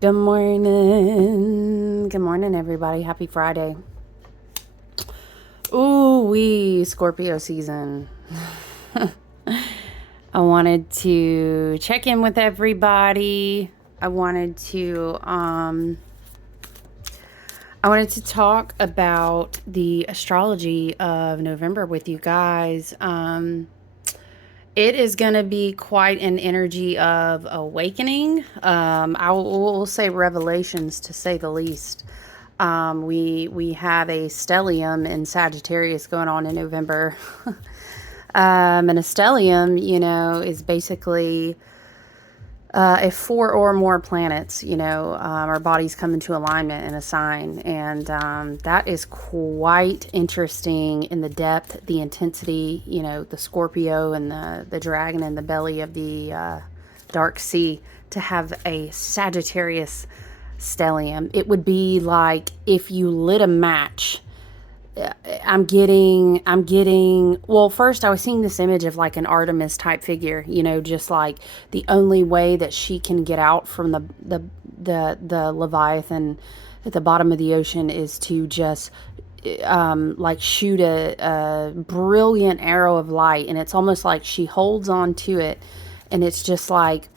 Good morning. Good morning, everybody. Happy Friday. Ooh, Scorpio season. I wanted to check in with everybody. I wanted to talk about the astrology of November with you guys. It is going to be quite an energy of awakening. I will say revelations, to say the least. We have a stellium in Sagittarius going on in November. And a stellium, is basically if four or more planets, our bodies come into alignment in a sign. And that is quite interesting in the depth, the intensity, the Scorpio and the dragon in the belly of the dark sea, to have a Sagittarius stellium. It would be like if you lit a match. Well, first I was seeing this image of like an Artemis type figure, just like the only way that she can get out from the Leviathan at the bottom of the ocean is to just like shoot a brilliant arrow of light. And it's almost like she holds on to it, and it's just like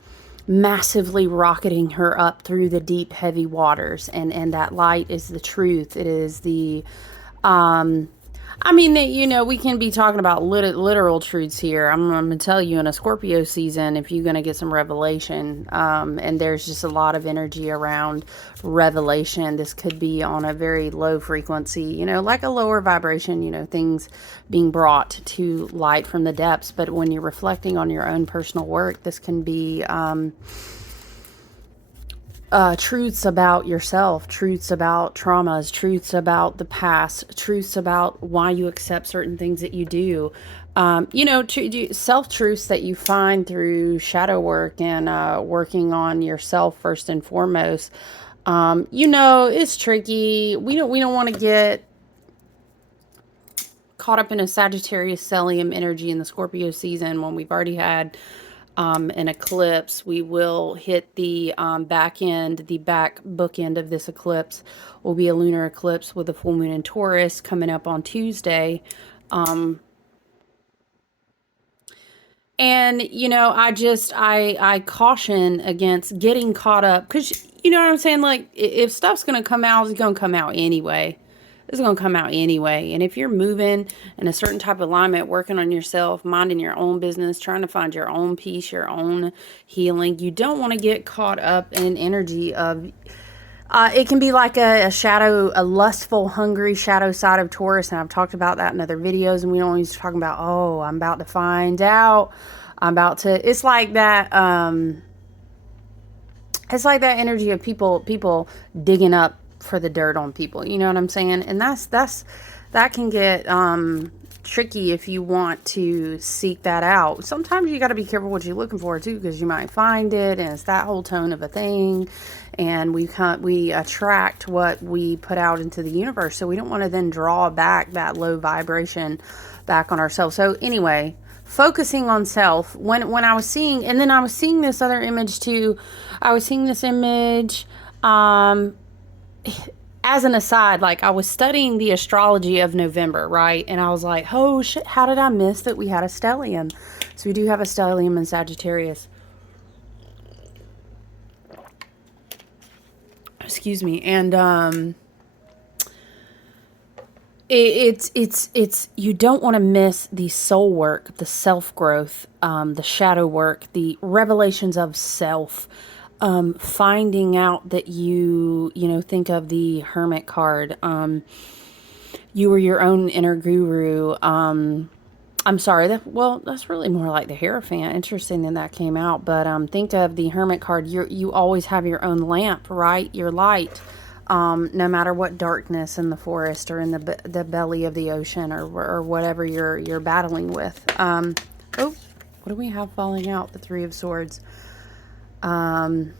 massively rocketing her up through the deep, heavy waters. And that light is the truth. It is the um, I mean, we can be talking about literal truths here. I'm going to tell you, in a Scorpio season, if you're going to get some revelation, and there's just a lot of energy around revelation. This could be on a very low frequency, like a lower vibration, things being brought to light from the depths. But when you're reflecting on your own personal work, this can be, truths about yourself, truths about traumas, truths about the past, truths about why you accept certain things that you do. Self truths that you find through shadow work and working on yourself first and foremost. It's tricky. We don't want to get caught up in a Sagittarius stellium energy in the Scorpio season when we've already had an eclipse. We will hit the back bookend of this eclipse will be a lunar eclipse with a full moon in Taurus coming up on Tuesday. And I caution against getting caught up, because you know what I'm saying. Like, if stuff's gonna come out, it's gonna come out anyway. It's gonna come out anyway. And if you're moving in a certain type of alignment, working on yourself, minding your own business, trying to find your own peace, your own healing, you don't want to get caught up in an energy of. It can be like a shadow, a lustful, hungry shadow side of Taurus, and I've talked about that in other videos. And we don't always talking about, oh, I'm about to find out. I'm about to. It's like that. It's like that energy of people digging up for the dirt on people. You know what I'm saying? And that can get tricky if you want to seek that out. Sometimes you got to be careful what you're looking for too, because you might find it, and it's that whole tone of a thing. And we attract what we put out into the universe. So we don't want to then draw back that low vibration back on ourselves. So anyway, focusing on self. When I was seeing, and then I was seeing this other image too. I was seeing this image. As an aside, like, I was studying the astrology of November, right? And I was like, oh shit, how did I miss that we had a stellium? So we do have a stellium in Sagittarius. Excuse me. And it's you don't want to miss the soul work, the self growth, the shadow work, the revelations of self. Finding out that think of the Hermit card. You were your own inner guru. I'm sorry, that's really more like the Hierophant. Interesting that that came out. But think of the Hermit card. You always have your own lamp, right? Your light. No matter what darkness in the forest or in the belly of the ocean, or whatever you're battling with. What do we have falling out? The Three of Swords. The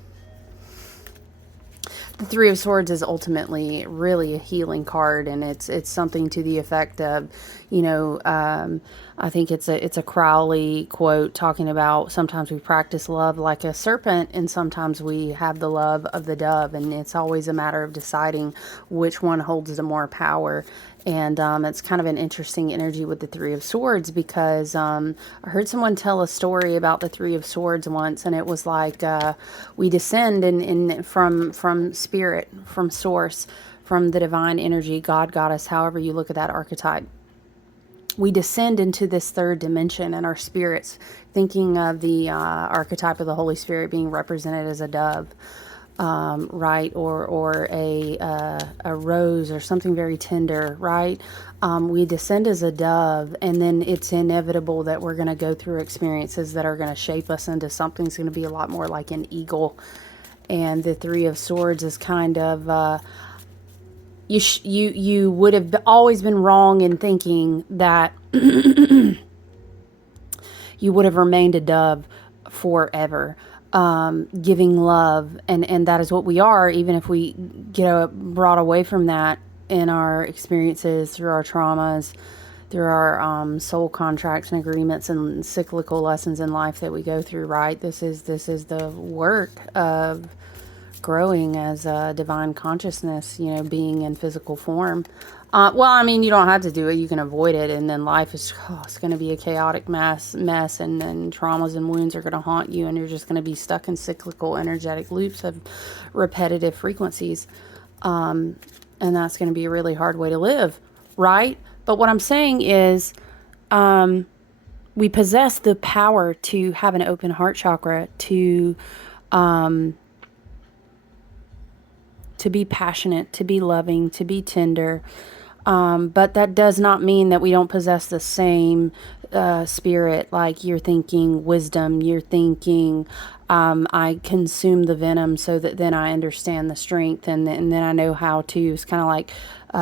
The Three of Swords is ultimately really a healing card, and it's something to the effect of, you know, I think it's a Crowley quote talking about sometimes we practice love like a serpent, and sometimes we have the love of the dove, and it's always a matter of deciding which one holds the more power. And it's kind of an interesting energy with the Three of Swords because I heard someone tell a story about the Three of Swords once, and it was like we descend from spirit, from source, from the divine energy, God, goddess, however you look at that archetype. We descend into this third dimension and our spirits, thinking of the archetype of the Holy Spirit being represented as a dove. Right, or a rose or something very tender, right? We descend as a dove, and then it's inevitable that we're going to go through experiences that are going to shape us into something that's going to be a lot more like an eagle. And the Three of Swords is kind of you would have always been wrong in thinking that you would have remained a dove forever. Giving love, and that is what we are, even if we get brought away from that in our experiences, through our traumas, through our soul contracts and agreements and cyclical lessons in life that we go through, right? This is the work of growing as a divine consciousness, you know, being in physical form. Well, I mean, you don't have to do it. You can avoid it. And then life is, it's going to be a chaotic mess. And then traumas and wounds are going to haunt you. And you're just going to be stuck in cyclical energetic loops of repetitive frequencies. And that's going to be a really hard way to live, right? But what I'm saying is we possess the power to have an open heart chakra, to be passionate, to be loving, to be tender. But that does not mean that we don't possess the same spirit. Like you're thinking wisdom, you're thinking I consume the venom so that then I understand the strength, and then I know how to. It's kind of like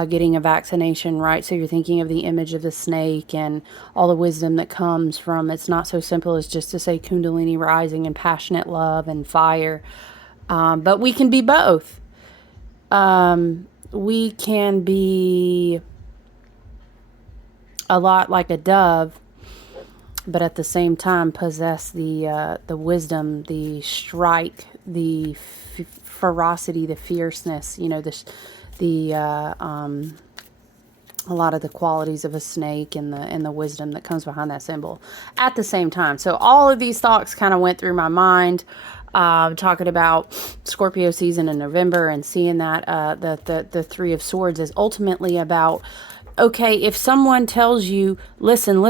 getting a vaccination, right? So you're thinking of the image of the snake and all the wisdom that comes from. It's not so simple as just to say Kundalini rising and passionate love and fire. But we can be both. We can be a lot like a dove, but at the same time possess the wisdom, the strike, the ferocity, the fierceness. You know, a lot of the qualities of a snake and the wisdom that comes behind that symbol at the same time. So all of these thoughts kind of went through my mind. Talking about Scorpio season in November and seeing that the Three of Swords is ultimately about, okay, if someone tells you, listen,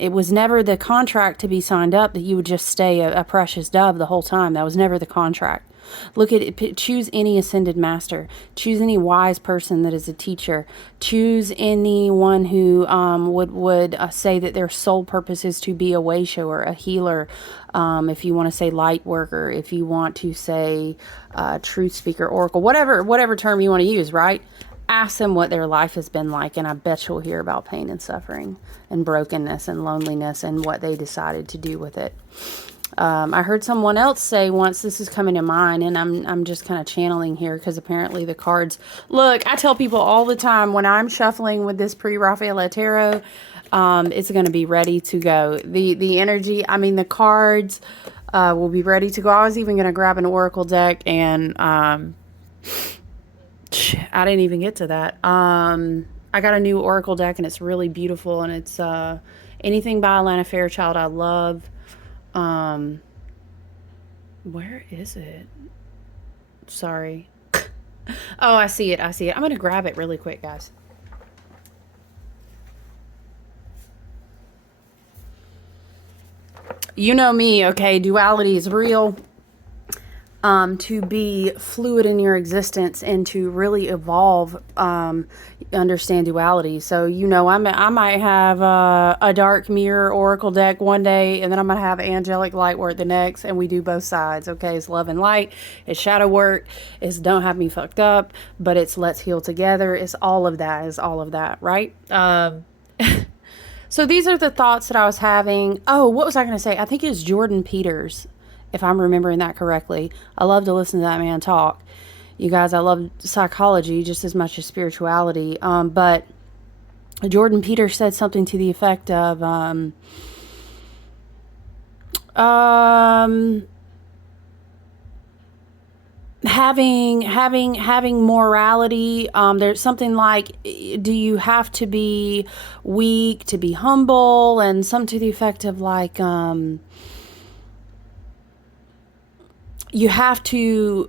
it was never the contract to be signed up that you would just stay a precious dove the whole time. That was never the contract. Look at it. Choose any ascended master. Choose any wise person that is a teacher. Choose anyone who would say that their sole purpose is to be a way shower, a healer. If you want to say light worker, if you want to say truth speaker, oracle, whatever term you want to use, right? Ask them what their life has been like, and I bet you'll hear about pain and suffering and brokenness and loneliness and what they decided to do with it. I heard someone else say once, this is coming to mind, and I'm just kind of channeling here because apparently the cards. Look, I tell people all the time when I'm shuffling with this pre-Raphaelite tarot, it's going to be ready to go. The energy, I mean, the cards will be ready to go. I was even going to grab an oracle deck, and I didn't even get to that. I got a new oracle deck, and it's really beautiful, and it's anything by Alana Fairchild I love. Where is it? Sorry. Oh, I see it. I'm going to grab it really quick, guys. You know me, okay? Duality is real. To be fluid in your existence and to really evolve, understand duality. So, you know, I might have a dark mirror oracle deck one day, and then I'm going to have angelic light work the next, and we do both sides, okay? It's love and light, it's shadow work, it's don't have me fucked up, but it's let's heal together. It's all of that, right? So these are the thoughts that I was having. Oh, what was I going to say? I think it's Jordan Peters, if I'm remembering that correctly. I love to listen to that man talk. You guys, I love psychology just as much as spirituality. But Jordan Peter said something to the effect of, um, having morality. There's something like, do you have to be weak to be humble, and some to the effect of like, you have to,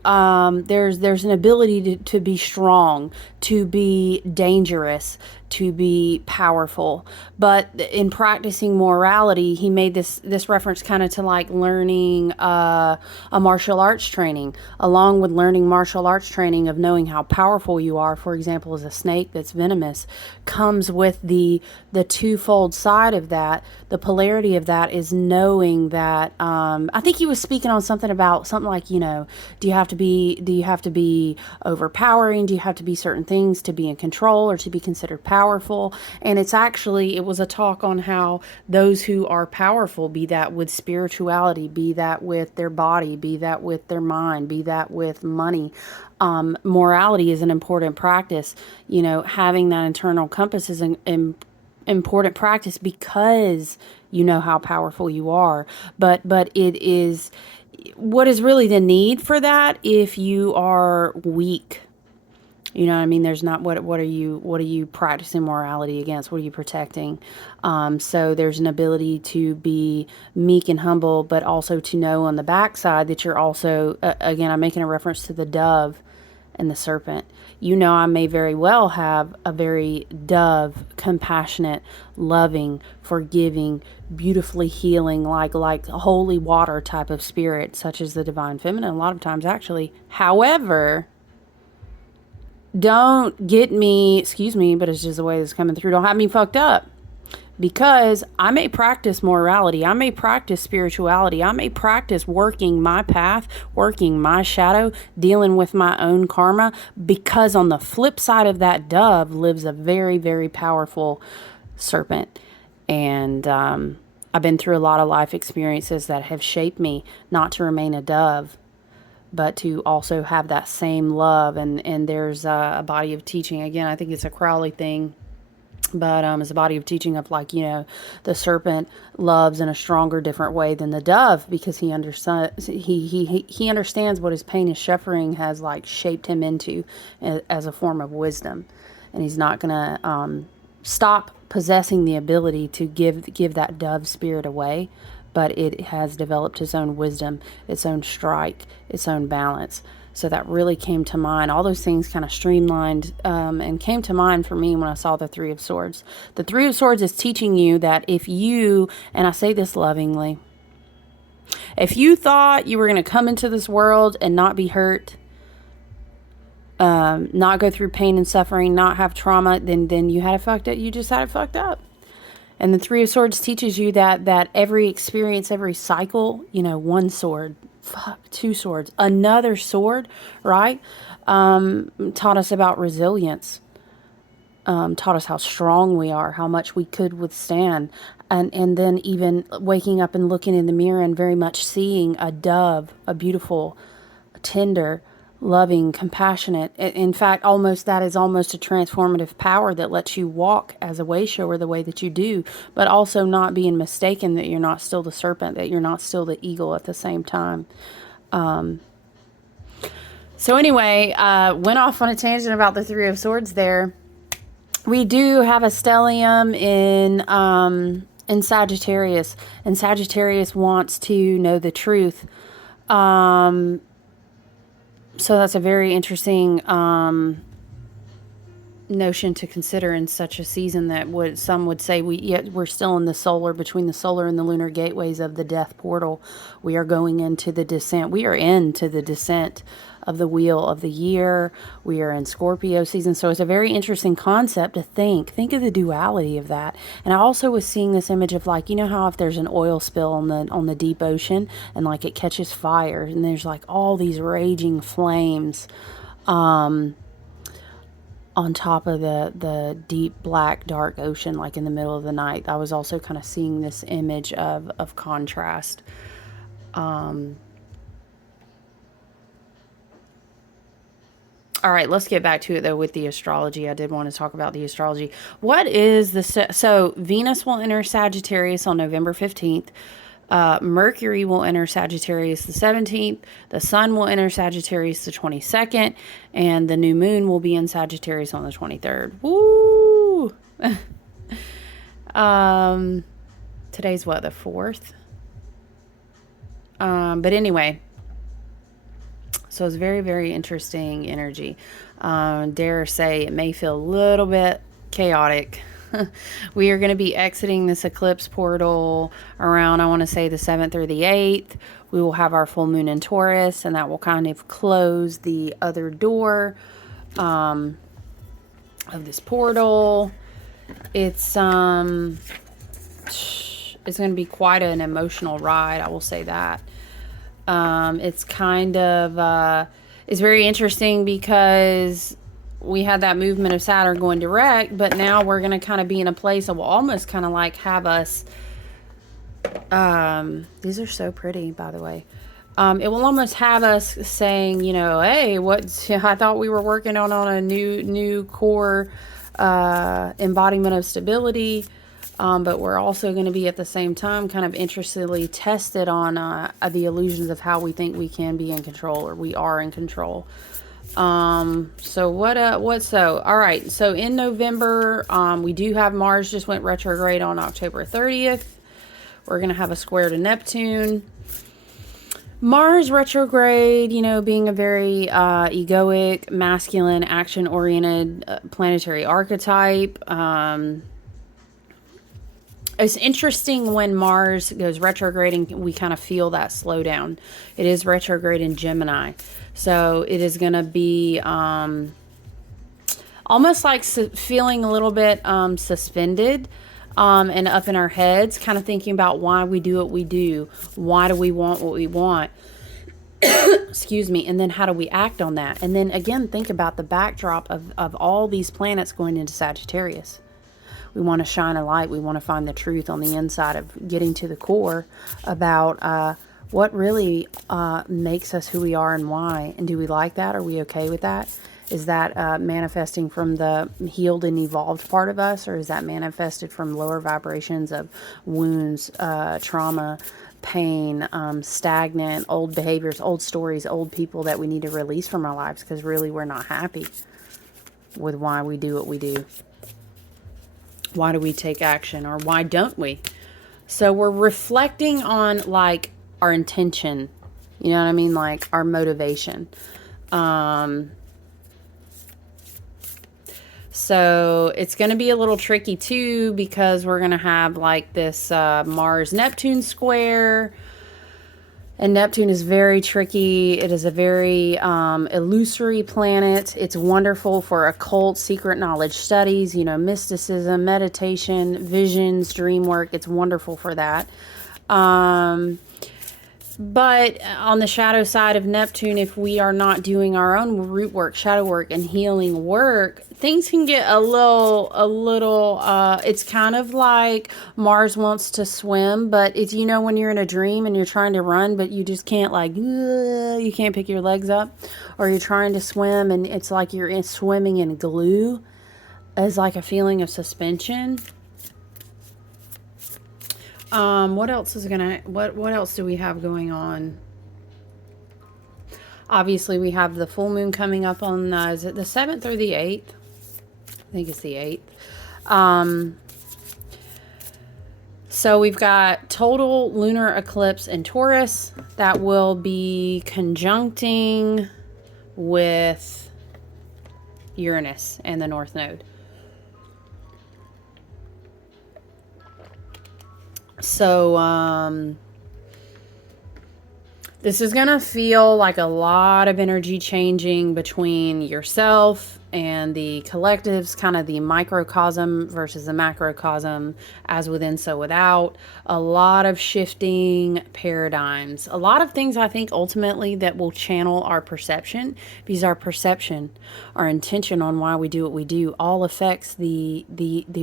there's an ability to be strong, to be dangerous, to be powerful. But in practicing morality, he made this reference kind of to like learning a martial arts training, along with learning martial arts training of knowing how powerful you are. For example, as a snake that's venomous, comes with the twofold side of that. The polarity of that is knowing that, I think he was speaking on something about something like, do you have to be overpowering? Do you have to be certain things to be in control or to be considered powerful? And it was a talk on how those who are powerful, be that with spirituality, be that with their body, be that with their mind, be that with money, morality is an important practice. Having that internal compass is an important practice, because you know how powerful you are. But it is, what is really the need for that if you are weak? You know what I mean? There's not, what are you practicing morality against? What are you protecting? So there's an ability to be meek and humble, but also to know on the backside that you're also, again, I'm making a reference to the dove and the serpent. I may very well have a very dove, compassionate, loving, forgiving, beautifully healing, like holy water type of spirit, such as the divine feminine, a lot of times actually. However, don't get me, excuse me, but it's just the way it's coming through. Don't have me fucked up. Because I may practice morality, I may practice spirituality, I may practice working my path, working my shadow, dealing with my own karma, because on the flip side of that dove lives a very, very powerful serpent. And I've been through a lot of life experiences that have shaped me not to remain a dove, but to also have that same love. And there's a body of teaching, again, I think it's a Crowley thing, but it's a body of teaching of like, the serpent loves in a stronger, different way than the dove, because he understands, he understands what his pain and suffering has like shaped him into as a form of wisdom, and he's not gonna stop possessing the ability to give that dove spirit away, but it has developed its own wisdom, its own strike, its own balance. So that really came to mind. All those things kind of streamlined and came to mind for me when I saw the Three of Swords. The Three of Swords is teaching you that if you, and I say this lovingly, if you thought you were going to come into this world and not be hurt, not go through pain and suffering, not have trauma, then you had it fucked up. You just had it fucked up. And the Three of Swords teaches you that every experience, every cycle, one sword, two swords, another sword, right? Taught us about resilience, taught us how strong we are, how much we could withstand. And then even waking up and looking in the mirror and very much seeing a dove, a beautiful, tender, loving, compassionate. In fact, that is almost a transformative power that lets you walk as a way shower the way that you do, but also not being mistaken that you're not still the serpent, that you're not still the eagle at the same time. So anyway, went off on a tangent about the Three of Swords there. We do have a stellium in Sagittarius, and Sagittarius wants to know the truth. So that's a very interesting notion to consider in such a season that some would say we're still in the solar, between the solar and the lunar gateways of the death portal. We are going into the descent. We are into the descent of the wheel of the year. We are in Scorpio season. So it's a very interesting concept to think of the duality of that. And I also was seeing this image of like, how if there's an oil spill on the deep ocean and like it catches fire and there's like all these raging flames on top of the deep black dark ocean, like in the middle of the night. I was also kind of seeing this image of contrast. All right, let's get back to it though with the astrology. I did want to talk about the astrology. What is the so Venus will enter Sagittarius on November 15th. Mercury will enter Sagittarius the 17th. The Sun will enter Sagittarius the 22nd, and the new moon will be in Sagittarius on the 23rd. Woo! Today's what, the 4th? But anyway, so it's very, very interesting energy. Dare say it may feel a little bit chaotic. We are going to be exiting this eclipse portal around, I want to say, the 7th or the 8th. We will have our full moon in Taurus, and that will kind of close the other door of this portal. It's going to be quite an emotional ride, I will say that. It's kind of, it's very interesting because we had that movement of Saturn going direct, but now we're going to kind of be in a place that will almost kind of like have us, these are so pretty, by the way. It will almost have us saying, you know, hey, I thought we were working on a new core, embodiment of stability. But we're also going to be at the same time kind of interestedly tested on the illusions of how we think we can be in control, or we are in control. So all right. So in November, we do have Mars just went retrograde on October 30th. We're going to have a square to Neptune. Mars retrograde, you know, being a very egoic, masculine, action-oriented planetary archetype. It's interesting when Mars goes retrograde, we kind of feel that slowdown. It is retrograde in Gemini. So it is going to be almost like feeling a little bit suspended and up in our heads, kind of thinking about why we do what we do. Why do we want what we want? Excuse me. And then how do we act on that? And then again, think about the backdrop of all these planets going into Sagittarius. We want to shine a light. We want to find the truth on the inside of getting to the core about what really makes us who we are and why. And do we like that? Are we okay with that? Is that manifesting from the healed and evolved part of us? Or is that manifested from lower vibrations of wounds, trauma, pain, stagnant, old behaviors, old stories, old people that we need to release from our lives because really we're not happy with why we do what we do? Why do we take action, or why don't we? So we're reflecting on like our intention, you know what I mean? Like our motivation. So it's going to be a little tricky too, because we're going to have like this Mars Neptune square. And Neptune is very tricky. It is a very illusory planet. It's wonderful for occult, secret knowledge studies, you know, mysticism, meditation, visions, dream work. It's wonderful for that. But on the shadow side of Neptune, if we are not doing our own root work, shadow work, and healing work, things can get a little, it's kind of like Mars wants to swim, but it's, you know, when you're in a dream and you're trying to run, but you just can't you can't pick your legs up, or you're trying to swim and it's like you're swimming in glue, as like a feeling of suspension. What else is what else do we have going on? Obviously, we have the full moon coming up on, is it the 7th or the 8th? I think it's the 8th. So we've got total lunar eclipse in Taurus that will be conjuncting with Uranus and the North Node. So, this is going to feel like a lot of energy changing between yourself and the collectives, kind of the microcosm versus the macrocosm, as within, so without. A lot of shifting paradigms. A lot of things, I think, ultimately that will channel our perception, because our perception, our intention on why we do what we do, all affects the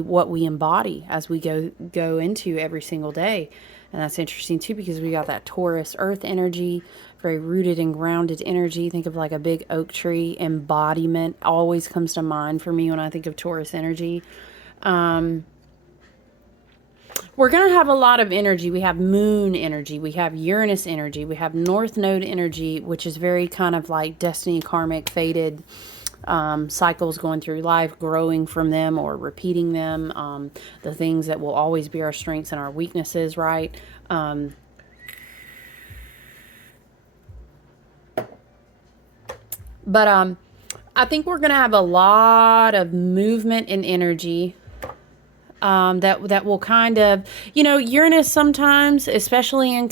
what we embody as we go into every single day. And that's interesting too, because we got that Taurus earth energy very rooted and grounded energy. Think of like a big oak tree. Embodiment always comes to mind for me when I think of Taurus energy. We're going to have a lot of energy. We have moon energy. We have Uranus energy. We have North Node energy, which is very kind of like destiny, karmic, fated cycles going through life, growing from them or repeating them. The things that will always be our strengths and our weaknesses, right? But I think we're going to have a lot of movement and energy that will kind of, Uranus sometimes, especially in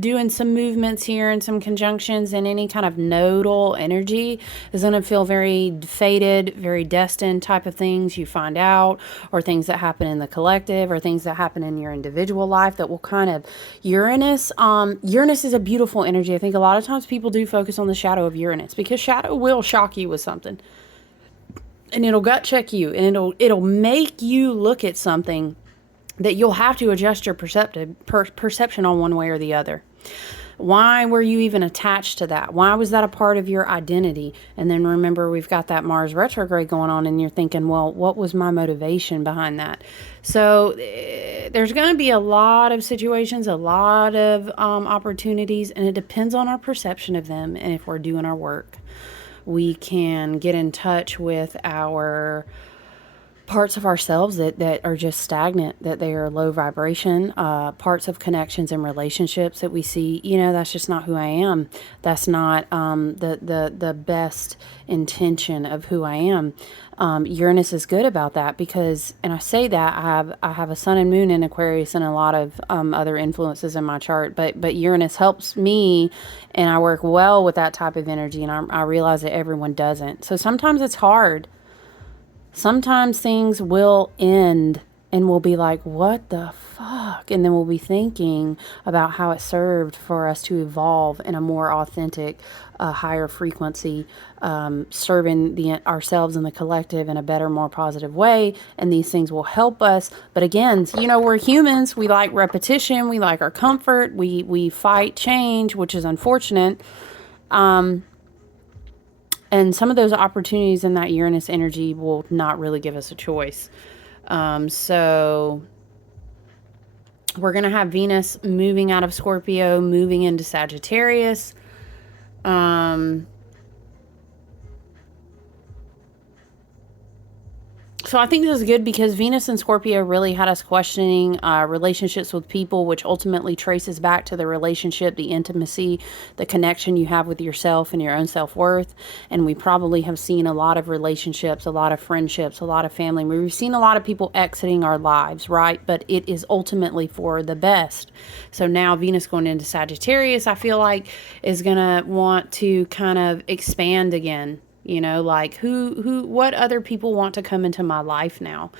doing some movements here and some conjunctions and any kind of nodal energy is going to feel very fated, very destined type of things you find out, or things that happen in the collective, or things that happen in your individual life that will kind of Uranus. Uranus is a beautiful energy. I think a lot of times people do focus on the shadow of Uranus because shadow will shock you with something. And it'll gut check you, and it'll make you look at something that you'll have to adjust your perception on one way or the other. Why were you even attached to that? Why was that a part of your identity? And then remember, we've got that Mars retrograde going on, and you're thinking, well, what was my motivation behind that? So there's going to be a lot of situations, a lot of opportunities, and it depends on our perception of them and if we're doing our work. We can get in touch with our parts of ourselves that are just stagnant, that they are low vibration, parts of connections and relationships that we see, that's just not who I am. That's not the best intention of who I am. Uranus is good about that because, and I say that I have a sun and moon in Aquarius and a lot of other influences in my chart, but Uranus helps me, and I work well with that type of energy, and I realize that everyone doesn't. So sometimes it's hard. Sometimes things will end and we'll be like, what the fuck? And then we'll be thinking about how it served for us to evolve in a more authentic, higher frequency, serving ourselves and the collective in a better, more positive way. And these things will help us. But again, we're humans. We like repetition. We like our comfort. We fight change, which is unfortunate. And some of those opportunities in that Uranus energy will not really give us a choice. So we're going to have Venus moving out of Scorpio, moving into Sagittarius. So I think this is good because Venus and Scorpio really had us questioning relationships with people, which ultimately traces back to the relationship, the intimacy, the connection you have with yourself and your own self-worth. And we probably have seen a lot of relationships, a lot of friendships, a lot of family. We've seen a lot of people exiting our lives, right? But it is ultimately for the best. So now Venus going into Sagittarius, I feel like, is going to want to kind of expand again. Like what other people want to come into my life now.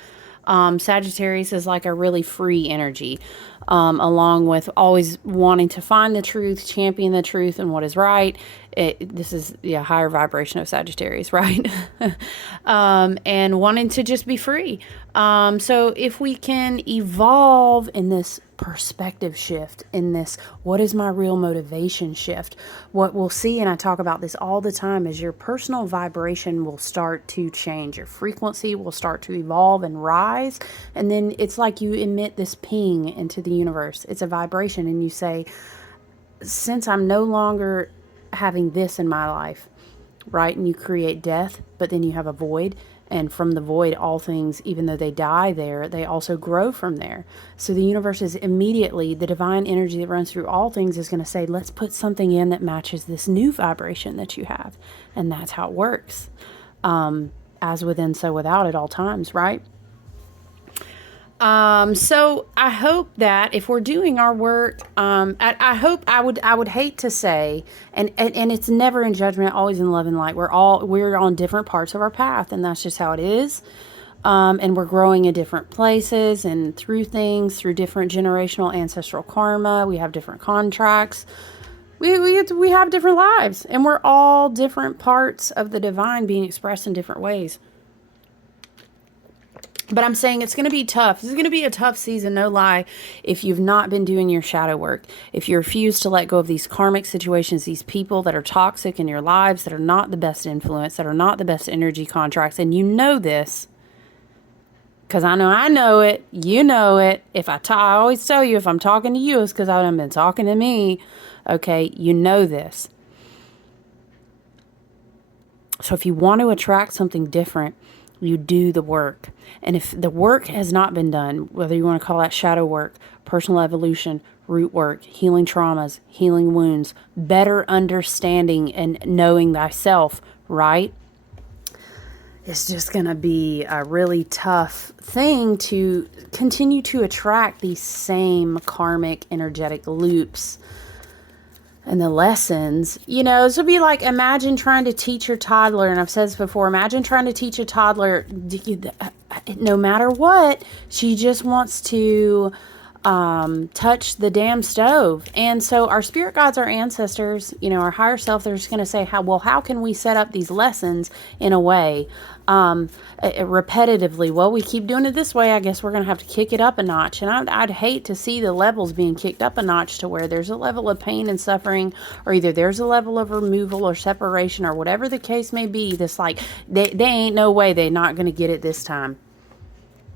Sagittarius is like a really free energy, along with always wanting to find the truth, champion the truth and what is right. This is higher vibration of Sagittarius, right? And wanting to just be free. So if we can evolve in this perspective shift, in this what is my real motivation shift, what we'll see, and I talk about this all the time, is your personal vibration will start to change. Your frequency will start to evolve and rise, and then it's like you emit this ping into the universe. It's a vibration, and you say, since I'm no longer having this in my life, right? And you create death, but then you have a void. And from the void, all things, even though they die there, they also grow from there. So the universe is immediately, the divine energy that runs through all things is going to say, let's put something in that matches this new vibration that you have. And that's how it works. As within, so without at all times, right? So I hope that if we're doing our work, I hope I would hate to say, and it's never in judgment, always in love and light. We're on different parts of our path, and that's just how it is. And we're growing in different places and through things, through different generational ancestral karma. We have different contracts. We have different lives, and we're all different parts of the divine being expressed in different ways. But I'm saying it's going to be tough. This is going to be a tough season, no lie, if you've not been doing your shadow work. If you refuse to let go of these karmic situations, these people that are toxic in your lives, that are not the best influence, that are not the best energy contracts, and you know this, because I know it, you know it. If I always tell you, if I'm talking to you, it's because I've been talking to me. Okay, you know this. So if you want to attract something different, you do the work. And if the work has not been done, whether you want to call that shadow work, personal evolution, root work, healing traumas, healing wounds, better understanding and knowing thyself, right? It's just going to be a really tough thing to continue to attract these same karmic energetic loops and the lessons. This would be like, imagine trying to teach your toddler, and I've said this before, imagine trying to teach a toddler, no matter what, she just wants to touch the damn stove. And so our spirit guides, our ancestors, our higher self, they're just going to say, how can we set up these lessons in a way repetitively? Well, we keep doing it this way, I guess we're going to have to kick it up a notch. And I'd hate to see the levels being kicked up a notch to where there's a level of pain and suffering, or either there's a level of removal or separation, or whatever the case may be. This, like, they ain't no way they're not going to get it this time.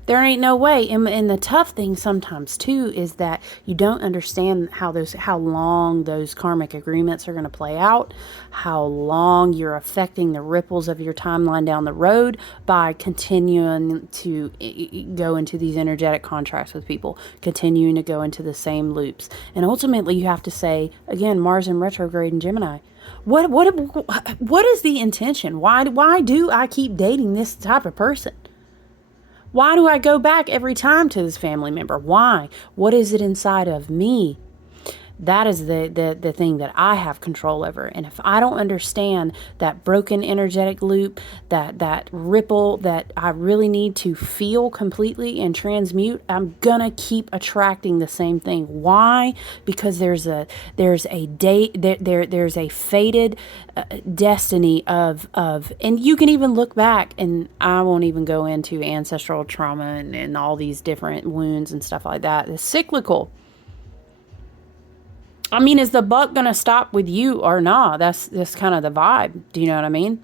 There ain't no way. And the tough thing sometimes too is that you don't understand how long those karmic agreements are going to play out, how long you're affecting the ripples of your timeline down the road by continuing to go into these energetic contracts with people, continuing to go into the same loops. And ultimately you have to say, again, Mars in retrograde in Gemini, what is the intention? Why do I keep dating this type of person? Why do I go back every time to this family member? Why? What is it inside of me? That is the thing that I have control over. And if I don't understand that broken energetic loop, that ripple that I really need to feel completely and transmute, I'm gonna keep attracting the same thing. Why? Because there's a fated destiny of, and you can even look back, and I won't even go into ancestral trauma and all these different wounds and stuff like that. It's cyclical. I mean, is the buck going to stop with you or not? That's kind of the vibe. Do you know what I mean?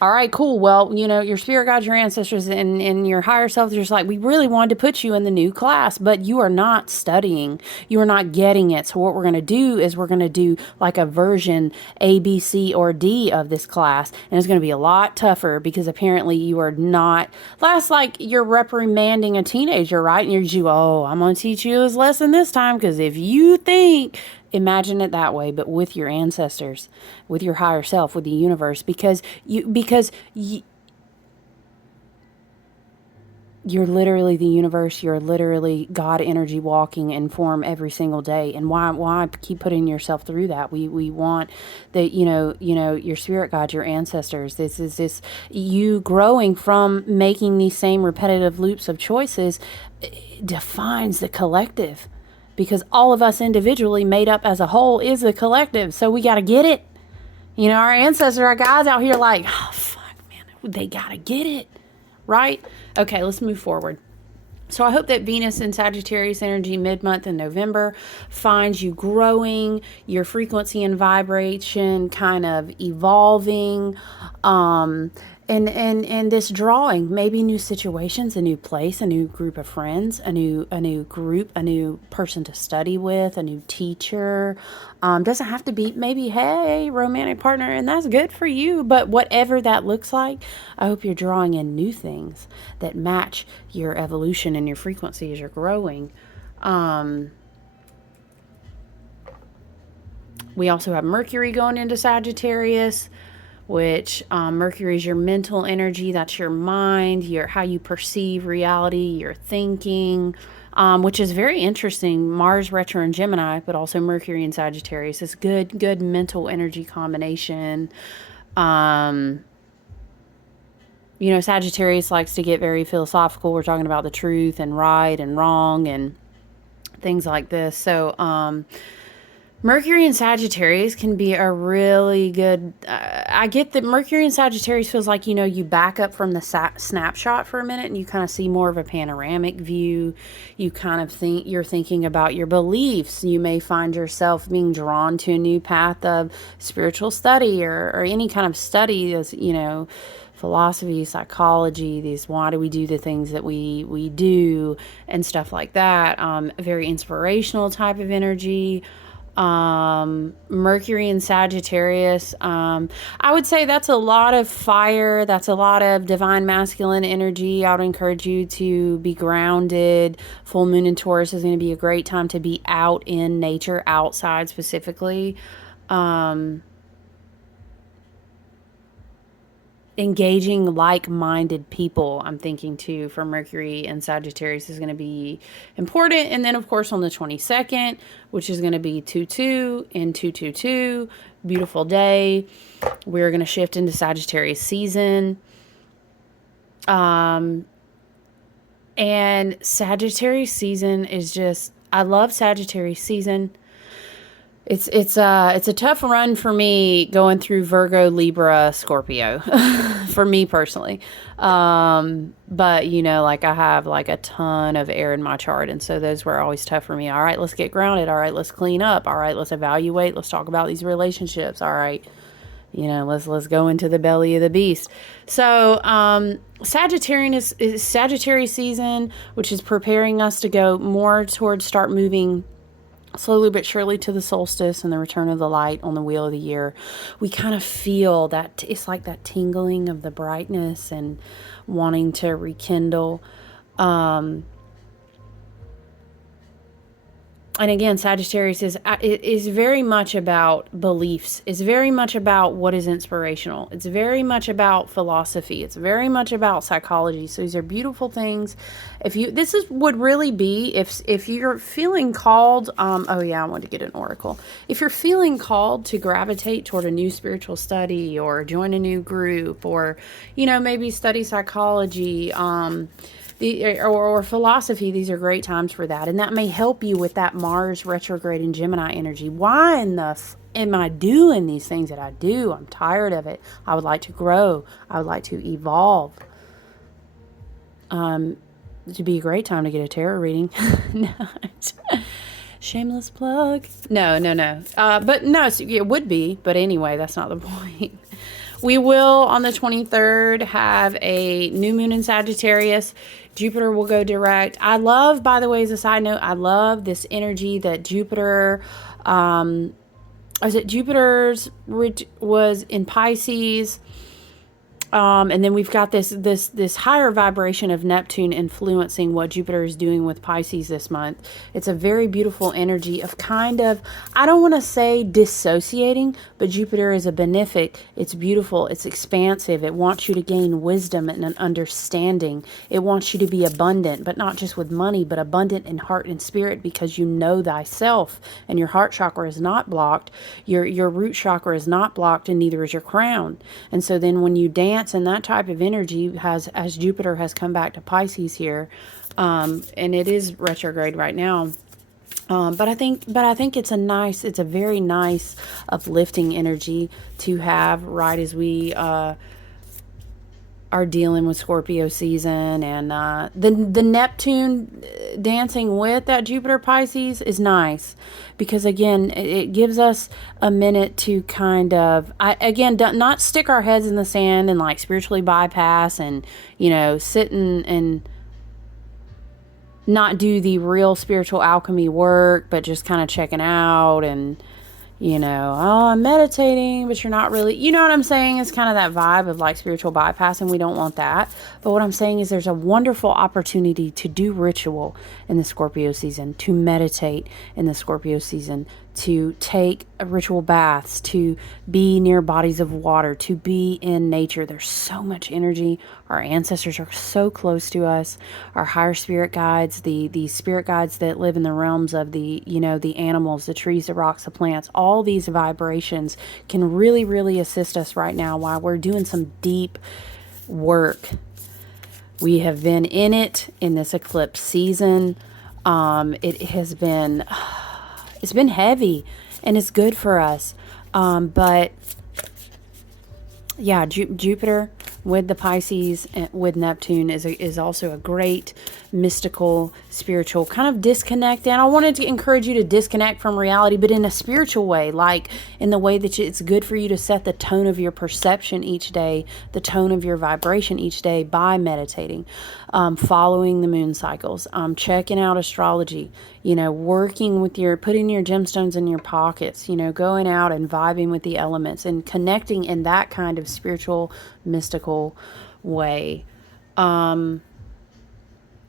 All right, cool. Well, your spirit guides, your ancestors, and your higher self, they're just like, we really wanted to put you in the new class, but you are not studying. You are not getting it. So what we're going to do is we're going to do like a version A, B, C, or D of this class. And it's going to be a lot tougher because apparently you are not, that's like you're reprimanding a teenager, right? And you're just, I'm going to teach you this lesson this time, because if you think, imagine it that way, but with your ancestors, with your higher self, with the universe, because you're literally the universe. You're literally God energy walking in form every single day. And why keep putting yourself through that? We want that, your spirit guides, your ancestors. This is you growing from making these same repetitive loops of choices defines the collective. Because all of us individually made up as a whole is a collective. So we got to get it. Our ancestors, our guys out here like, oh, fuck, man, they got to get it. Right? Okay, let's move forward. So I hope that Venus in Sagittarius energy mid-month in November finds you growing, your frequency and vibration kind of evolving, and this drawing, maybe new situations, a new place, a new group of friends, a new group, a new person to study with, a new teacher. Doesn't have to be maybe, hey, romantic partner, and that's good for you. But whatever that looks like, I hope you're drawing in new things that match your evolution and your frequency as you're growing. We also have Mercury going into Sagittarius, which Mercury is your mental energy. That's your mind, how you perceive reality, your thinking, which is very interesting. Mars retro in Gemini, but also Mercury in Sagittarius is good mental energy combination. Sagittarius likes to get very philosophical. We're talking about the truth and right and wrong and things like this. So Mercury and Sagittarius can be a really good. I get that Mercury and Sagittarius feels like, you back up from the snapshot for a minute and you kind of see more of a panoramic view. You kind of you're thinking about your beliefs. You may find yourself being drawn to a new path of spiritual study or any kind of study, as philosophy, psychology, these why do we do the things that we do and stuff like that. A very inspirational type of energy. Mercury and Sagittarius. I would say that's a lot of fire. That's a lot of divine masculine energy. I would encourage you to be grounded. Full moon in Taurus is going to be a great time to be out in nature, outside specifically. Engaging like-minded people, I'm thinking too, for Mercury and Sagittarius is going to be important. And then of course on the 22nd, which is going to be 2-2 in 222, beautiful day, we're going to shift into Sagittarius season. And Sagittarius season is just, I love Sagittarius season. It's a tough run for me going through Virgo, Libra, Scorpio, for me personally. But like I have like a ton of air in my chart, and so those were always tough for me. All right, let's get grounded. All right, let's clean up. All right, let's evaluate. Let's talk about these relationships. All right, let's go into the belly of the beast. So Sagittarius is Sagittarius season, which is preparing us to go more towards start moving slowly but surely to the solstice and the return of the light on the wheel of the year. We kind of feel that it's like that tingling of the brightness and wanting to rekindle. And again, Sagittarius is very much about beliefs. It's very much about what is inspirational. It's very much about philosophy. It's very much about psychology. So these are beautiful things. Would really be if you're feeling called. Oh yeah, I want to get an oracle. If you're feeling called to gravitate toward a new spiritual study or join a new group or maybe study psychology. Or philosophy, these are great times for that. And that may help you with that Mars retrograde in Gemini energy. Why in the am I doing these things that I do? I'm tired of it. I would like to grow. I would like to evolve. To be a great time to get a tarot reading. Shameless plug. No. But no, it would be. But anyway, that's not the point. We will, on the 23rd, have a new moon in Sagittarius. Jupiter will go direct. I love, by the way, as a side note, I love this energy that Jupiter, Jupiter's was in Pisces. And then we've got this higher vibration of Neptune influencing what Jupiter is doing with Pisces this month. It's a very beautiful energy of I don't want to say dissociating, but Jupiter is a benefic. It's beautiful. It's expansive. It wants you to gain wisdom and an understanding. It wants you to be abundant, but not just with money, but abundant in heart and spirit, because you know thyself and your heart chakra is not blocked. Your root chakra is not blocked, and neither is your crown. And so then when you dance and that type of energy as Jupiter has come back to Pisces here, and it is retrograde right now. But I think it's a very nice uplifting energy to have right as we are dealing with Scorpio season, and the Neptune dancing with that Jupiter Pisces is nice, because again it gives us a minute to kind of not stick our heads in the sand and like spiritually bypass and sit and not do the real spiritual alchemy work, but just kind of checking out and I'm meditating, but you're not really, what I'm saying? It's kind of that vibe of like spiritual bypass, and we don't want that. But what I'm saying is there's a wonderful opportunity to do ritual in the Scorpio season, to meditate in the Scorpio season, to take ritual baths, to be near bodies of water, to be in nature. There's so much energy. Our ancestors are so close to us. Our higher spirit guides, the spirit guides that live in the realms of the animals, the trees, the rocks, the plants, all these vibrations can really, really assist us right now while we're doing some deep work. We have been in it in this eclipse season. It's been heavy. and it's good for us. But yeah, Jupiter with the Pisces and with Neptune is also a great mystical, spiritual kind of disconnect. And I wanted to encourage you to disconnect from reality, but in a spiritual way, like in the way that it's good for you to set the tone of your perception each day, the tone of your vibration each day by meditating, following the moon cycles, checking out astrology, working with putting your gemstones in your pockets, going out and vibing with the elements and connecting in that kind of spiritual, mystical way.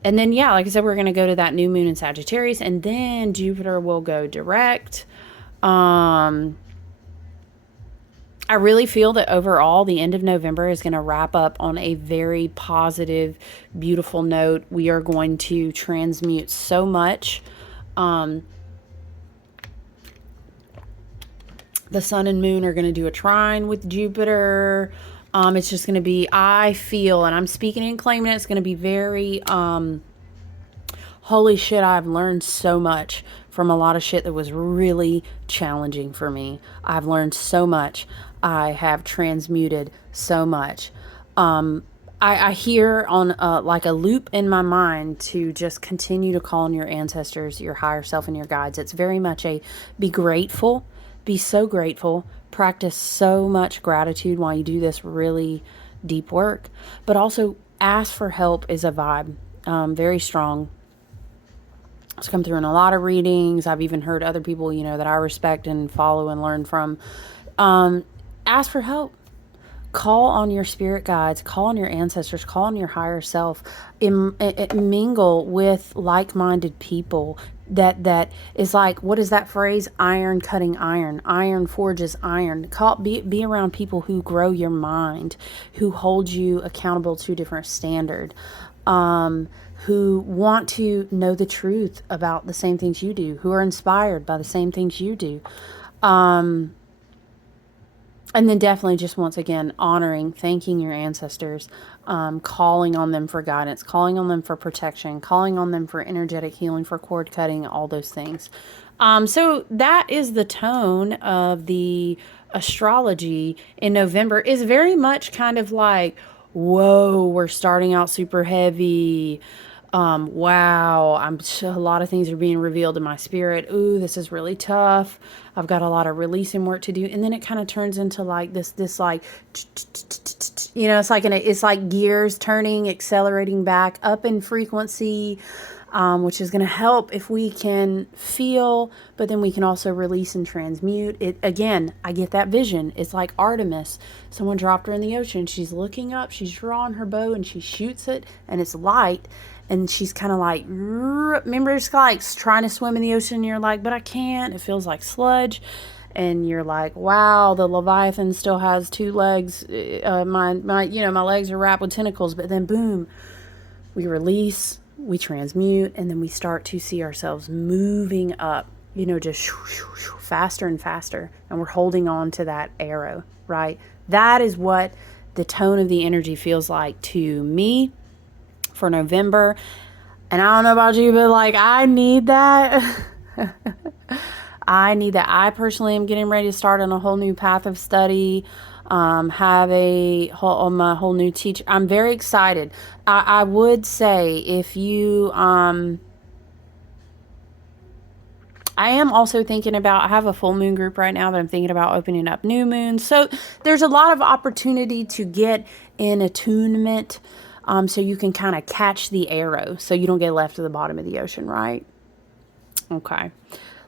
And then, yeah, like I said, we're going to go to that new moon in Sagittarius, and then Jupiter will go direct. I really feel that overall, the end of November is going to wrap up on a very positive, beautiful note. We are going to transmute so much. The sun and moon are going to do a trine with Jupiter. It's just going to be, I feel, and I'm speaking and claiming it, it's going to be very, holy shit, I've learned so much from a lot of shit that was really challenging for me. I've learned so much. I have transmuted so much. I hear on like a loop in my mind to just continue to call on your ancestors, your higher self, and your guides. It's very much a be grateful, be so grateful, practice so much gratitude while you do this really deep work. But also ask for help is a vibe, very strong. It's come through in a lot of readings. I've even heard other people, that I respect and follow and learn from. Ask for help. Call on your spirit guides, call on your ancestors, call on your higher self, mingle with like-minded people that is like, what is that phrase? Iron cutting iron. Iron forges iron. Be around people who grow your mind, who hold you accountable to a different standard, who want to know the truth about the same things you do, who are inspired by the same things you do. And then definitely just once again, honoring, thanking your ancestors, calling on them for guidance, calling on them for protection, calling on them for energetic healing, for cord cutting, all those things. So that is the tone of the astrology in November. Is very much kind of like, whoa, we're starting out super heavy. Wow, a lot of things are being revealed in my spirit. Ooh, this is really tough. I've got a lot of releasing work to do. And then it kind of turns into like this like, it's like gears turning, accelerating back up in frequency, which is going to help if we can feel, but then we can also release and transmute it. Again, I get that vision. It's like Artemis. Someone dropped her in the ocean. She's looking up, she's drawing her bow and she shoots it and it's light. And she's kind of like, remember, it's like trying to swim in the ocean. And you're like, but I can't. It feels like sludge. And you're like, wow, the Leviathan still has two legs. My legs are wrapped with tentacles. But then, boom, we release, we transmute, and then we start to see ourselves moving up. Just faster and faster. And we're holding on to that arrow, right? That is what the tone of the energy feels like to me for November. And I don't know about you, but like, I need that. I need that. I personally am getting ready to start on a whole new path of study, have my whole new teacher. I'm very excited. I would say if you, I am also thinking about, I have a full moon group right now that I'm thinking about opening up new moons. So there's a lot of opportunity to get in attunement, so you can kind of catch the arrow so you don't get left to the bottom of the ocean, right? Okay.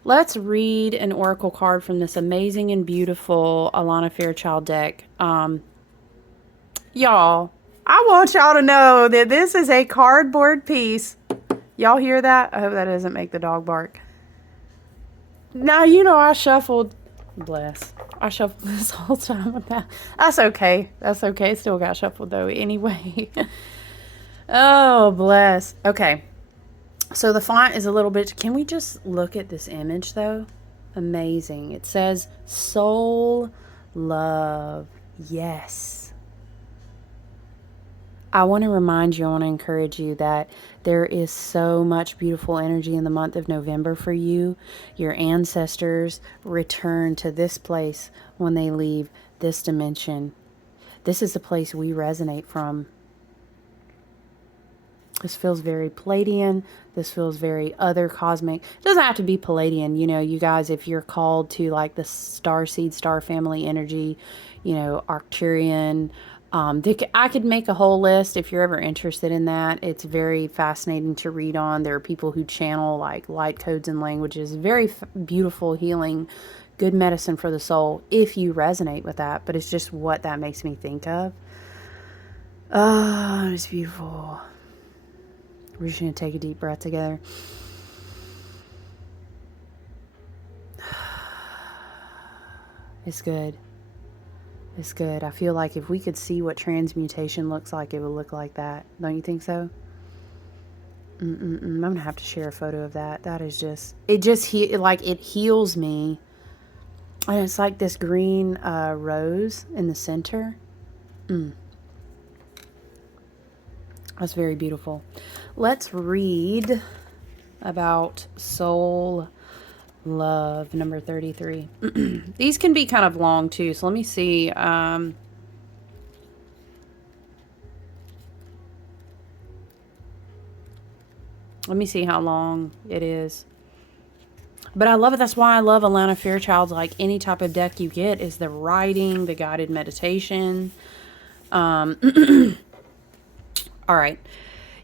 Let's read an oracle card from this amazing and beautiful Alana Fairchild deck. Y'all, I want y'all to know that this is a cardboard piece. Y'all hear that? I hope that doesn't make the dog bark. Now, I shuffled. Bless. I shuffled this whole time with that. That's okay. It still got shuffled though anyway. Oh, bless. Okay. So the font is a little bit, can we just look at this image though? Amazing. It says soul love. Yes. I want to remind you, I want to encourage you that there is so much beautiful energy in the month of November for you. Your ancestors return to this place when they leave this dimension. This is the place we resonate from. This feels very Palladian. This feels very other cosmic. It doesn't have to be Palladian. You know, you guys, if you're called to like the starseed, star family energy, you know, Arcturian. I could make a whole list if you're ever interested in that. It's very fascinating to read on. There are people who channel like light codes and languages. Very beautiful, healing, good medicine for the soul if you resonate with that. But it's just what that makes me think of. Oh, it's beautiful. We're just going to take a deep breath together. It's good. It's good. I feel like if we could see what transmutation looks like, it would look like that. Don't you think so? I'm going to have to share a photo of that. That is just, it heals me. And it's like this green rose in the center. That's very beautiful. Let's read about soul love, number 33. These can be kind of long too, so let me see. Let me see how long it is. But I love it. That's why I love Alana Fairchild's, like any type of deck you get is the writing, the guided meditation. All right.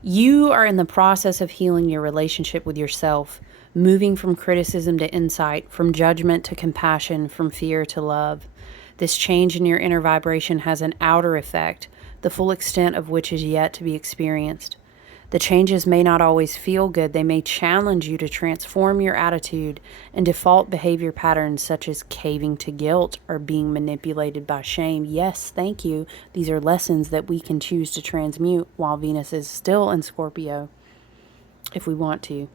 You are in the process of healing your relationship with yourself, moving from criticism to insight, from judgment to compassion, from fear to love. This change in your inner vibration has an outer effect, the full extent of which is yet to be experienced. The changes may not always feel good. They may challenge you to transform your attitude and default behavior patterns such as caving to guilt or being manipulated by shame. Yes, thank you. These are lessons that we can choose to transmute while Venus is still in Scorpio, if we want to.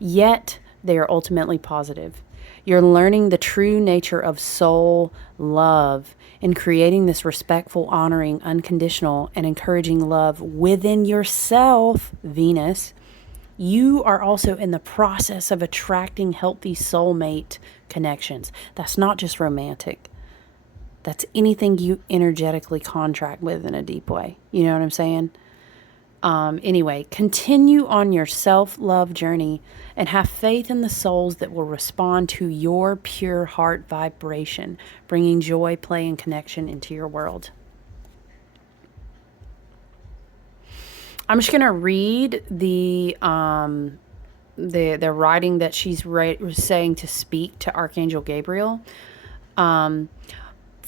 Yet, they are ultimately positive. You're learning the true nature of soul love in creating this respectful, honoring, unconditional, and encouraging love within yourself, Venus. You are also in the process of attracting healthy soulmate connections. That's not just romantic. That's anything you energetically contract with in a deep way. You know what I'm saying? Anyway, continue on your self-love journey and have faith in the souls that will respond to your pure heart vibration, bringing joy, play, and connection into your world. I'm just going to read the writing that she's saying to speak to Archangel Gabriel.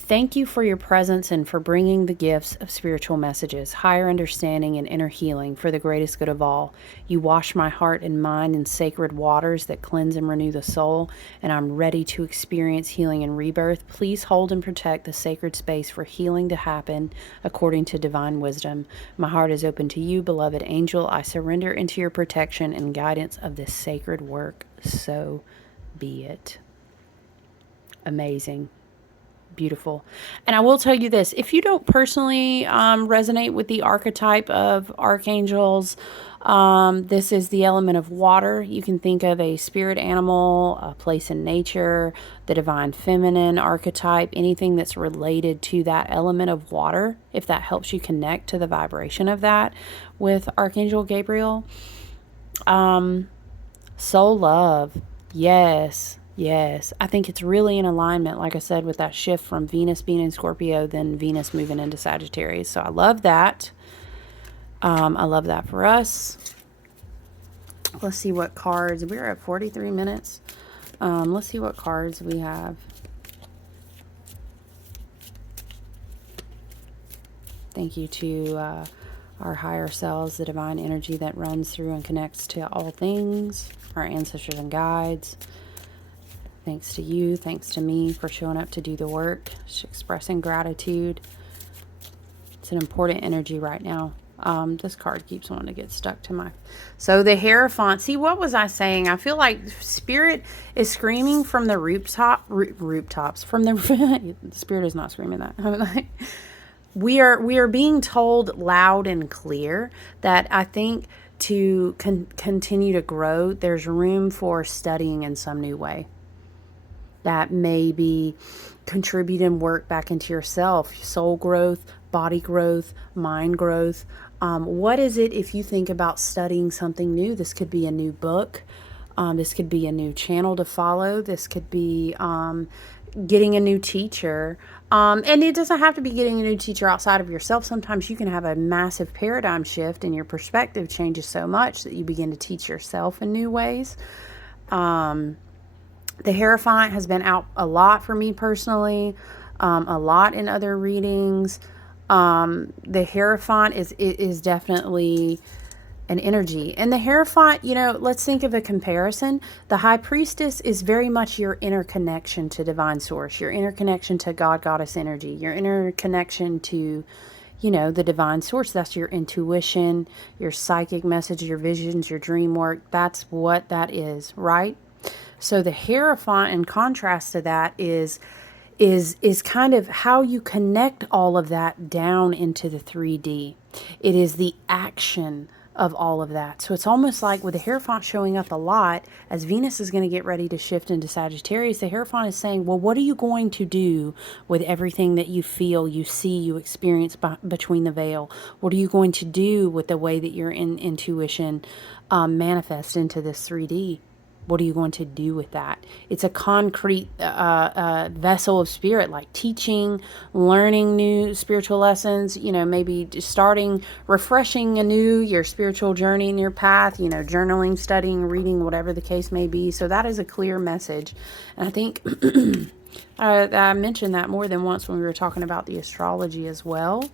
Thank you for your presence and for bringing the gifts of spiritual messages, higher understanding and inner healing for the greatest good of all. You wash my heart and mind in sacred waters that cleanse and renew the soul, and I'm ready to experience healing and rebirth. Please hold and protect the sacred space for healing to happen according to divine wisdom. My heart is open to you, beloved angel. I surrender into your protection and guidance of this sacred work. So be it. Amazing. Beautiful. And I will tell you this, if you don't personally resonate with the archetype of archangels, this is the element of water. You can think of a spirit animal, a place in nature, the divine feminine archetype, anything that's related to that element of water, if that helps you connect to the vibration of that with Archangel Gabriel. Soul love. Yes. Yes, I think it's really in alignment, like I said, with that shift from Venus being in Scorpio, then Venus moving into Sagittarius. So I love that. I love that for us. Let's see what cards. We're at 43 minutes. Let's see what cards we have. Thank you to our higher selves, the divine energy that runs through and connects to all things, our ancestors and guides. Thanks to you, thanks to me for showing up to do the work, just expressing gratitude. It's an important energy right now. This card keeps wanting to get stuck to my... So the Hierophant. See, what was I saying? I feel like Spirit is screaming from the rooftops. From the... Spirit is not screaming that. we are being told loud and clear that I think to continue to grow, there's room for studying in some new way. That may be contributing work back into yourself, soul growth, body growth, mind growth. What is it if you think about studying something new? This could be a new book. This could be a new channel to follow. This could be getting a new teacher. And it doesn't have to be getting a new teacher outside of yourself. Sometimes you can have a massive paradigm shift and your perspective changes so much that you begin to teach yourself in new ways. The Hierophant has been out a lot for me personally, a lot in other readings. The Hierophant is definitely an energy. And the Hierophant, let's think of a comparison. The High Priestess is very much your interconnection to Divine Source, your interconnection to God, Goddess energy, your interconnection to, the Divine Source. That's your intuition, your psychic message, your visions, your dream work. That's what that is, right? So the Hierophant, in contrast to that, is kind of how you connect all of that down into the 3D. It is the action of all of that. So it's almost like with the Hierophant showing up a lot, as Venus is going to get ready to shift into Sagittarius, the Hierophant is saying, well, what are you going to do with everything that you feel, you see, you experience between the veil? What are you going to do with the way that your intuition manifests into this 3D? What are you going to do with that? It's a concrete vessel of spirit, like teaching, learning new spiritual lessons, maybe starting, refreshing anew your spiritual journey and your path, journaling, studying, reading, whatever the case may be. So that is a clear message. And I think I mentioned that more than once when we were talking about the astrology as well.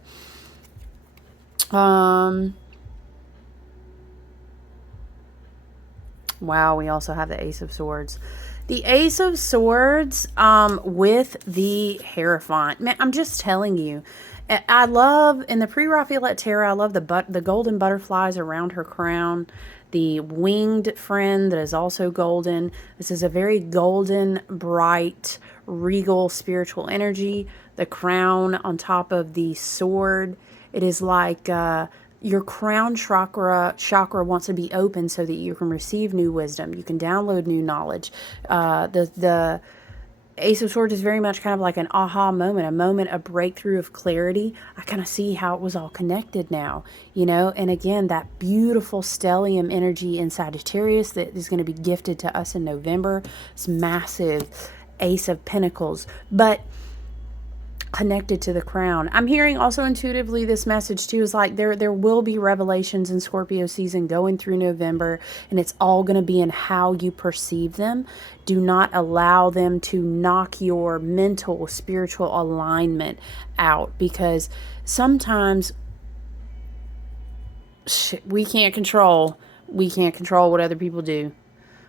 Wow, we also have the Ace of Swords. The Ace of Swords with the Hierophant. Man, I'm just telling you. I love, in the pre-Raphaelite Tarot, I love the golden butterflies around her crown. The winged friend that is also golden. This is a very golden, bright, regal, spiritual energy. The crown on top of the sword. It is like... your crown chakra wants to be open so that you can receive new wisdom. You can download new knowledge. The Ace of Swords is very much kind of like an aha moment, a moment of breakthrough of clarity. I kind of see how it was all connected now, and again, that beautiful stellium energy in Sagittarius that is going to be gifted to us in November. It's massive Ace of Pentacles, but connected to the crown. I'm hearing also intuitively this message too is like there will be revelations in Scorpio season going through November, and it's all going to be in how you perceive them. Do not allow them to knock your mental, spiritual alignment out, because sometimes we can't control what other people do,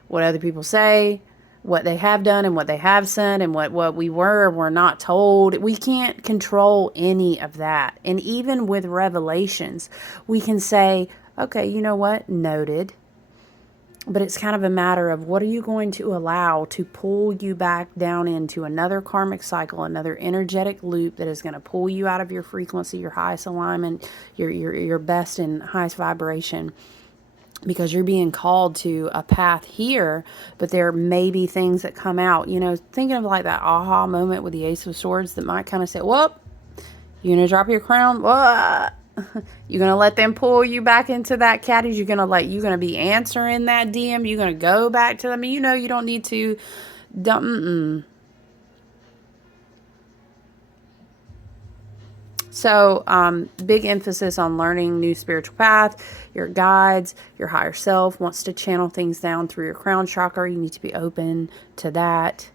what other people say, what they have done and what they have said, and what we were not told. We can't control any of that. And even with revelations, we can say, okay, you know what? Noted. But it's kind of a matter of what are you going to allow to pull you back down into another karmic cycle, another energetic loop that is going to pull you out of your frequency, your highest alignment, your best and highest vibration. Because you're being called to a path here, but there may be things that come out, thinking of like that aha moment with the Ace of Swords that might kind of say, well, you're going to drop your crown. What? You're going to let them pull you back into that caddies. You're going to be answering that DM. You're going to go back to them. You don't need to. So, big emphasis on learning new spiritual path. Your guides, your higher self wants to channel things down through your crown chakra. You need to be open to that.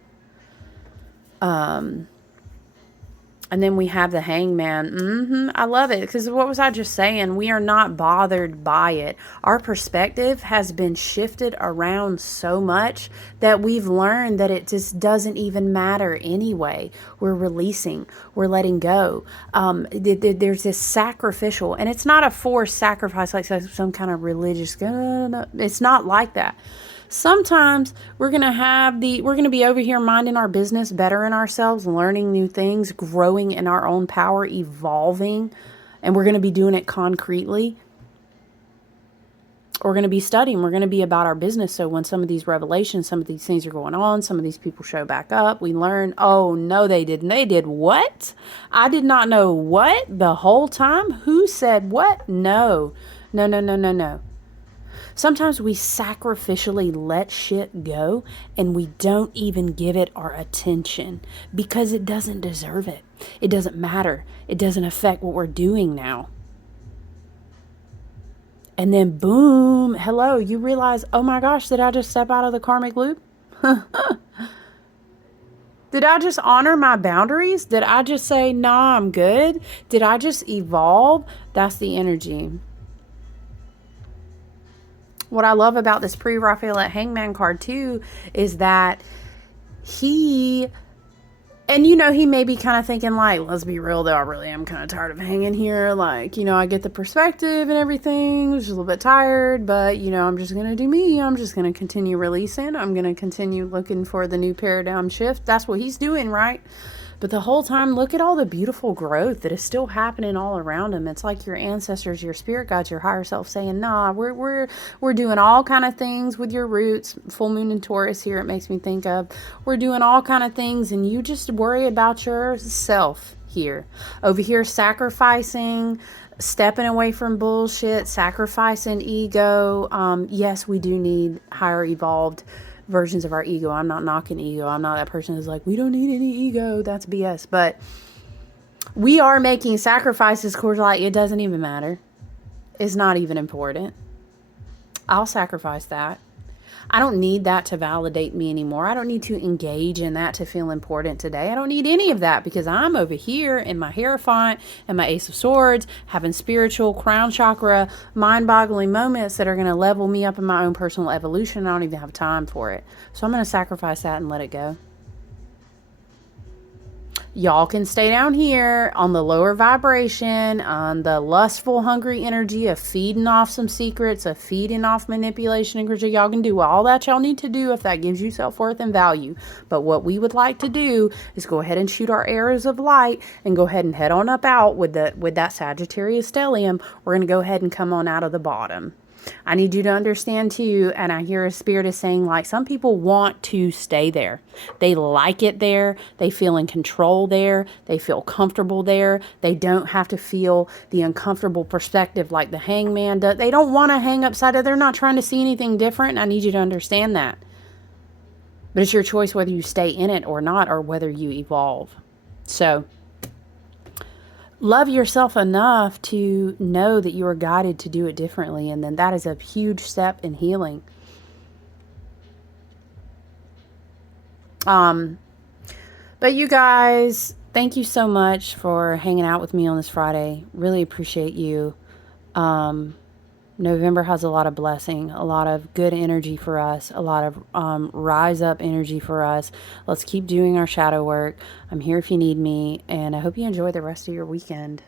And then we have the Hangman. I love it, because what was I just saying? We are not bothered by it. Our perspective has been shifted around so much that we've learned that it just doesn't even matter anyway. We're releasing. We're letting go. There's this sacrificial, and it's not a forced sacrifice like some kind of religious. No. It's not like that. Sometimes we're going to be over here minding our business, bettering ourselves, learning new things, growing in our own power, evolving, and we're going to be doing it concretely. We're going to be studying. We're going to be about our business. So when some of these revelations, some of these things are going on, some of these people show back up, we learn, oh, no, they didn't. They did what? I did not know what the whole time. Who said what? No, no, no, no, no, no. Sometimes we sacrificially let shit go and we don't even give it our attention because it doesn't deserve it. It doesn't matter. It doesn't affect what we're doing now. And then boom, hello, you realize, oh my gosh, did I just step out of the karmic loop? Did I just honor my boundaries? Did I just say, nah, I'm good? Did I just evolve? That's the energy. What I love about this pre-Raphaelite Hangman card too is that he, and he may be kind of thinking like, let's be real though, I really am kind of tired of hanging here. Like, I get the perspective and everything, just a little bit tired, but I'm just going to do me. I'm just going to continue releasing. I'm going to continue looking for the new paradigm shift. That's what he's doing, right? But the whole time, look at all the beautiful growth that is still happening all around him. It's like your ancestors, your spirit guides, your higher self saying, nah, we're doing all kind of things with your roots. Full moon in Taurus here, it makes me think of. We're doing all kind of things, and you just worry about yourself here. Over here, sacrificing, stepping away from bullshit, sacrificing ego. Yes, we do need higher evolved versions of our ego. I'm not knocking ego. I'm not that person who's like, we don't need any ego. That's BS. But we are making sacrifices towards like, it doesn't even matter. It's not even important. I'll sacrifice that. I don't need that to validate me anymore. I don't need to engage in that to feel important today. I don't need any of that because I'm over here in my Hierophant and my Ace of Swords having spiritual crown chakra mind-boggling moments that are going to level me up in my own personal evolution. I don't even have time for it. So I'm going to sacrifice that and let it go. Y'all can stay down here on the lower vibration, on the lustful, hungry energy of feeding off some secrets, of feeding off manipulation and control. Y'all can do all that y'all need to do if that gives you self-worth and value. But what we would like to do is go ahead and shoot our arrows of light and go ahead and head on up out with that Sagittarius stellium. We're going to go ahead and come on out of the bottom. I need you to understand too, and I hear a spirit is saying like some people want to stay there. They like it there. They feel in control there. They feel comfortable there. They don't have to feel the uncomfortable perspective like the hangman does. They don't want to hang upside down. They're not trying to see anything different. I need you to understand that. But it's your choice whether you stay in it or not, or whether you evolve. So love yourself enough to know that you are guided to do it differently. And then that is a huge step in healing. But you guys, thank you so much for hanging out with me on this Friday. Really appreciate you. November has a lot of blessing, a lot of good energy for us, a lot of rise up energy for us. Let's keep doing our shadow work. I'm here if you need me, and I hope you enjoy the rest of your weekend.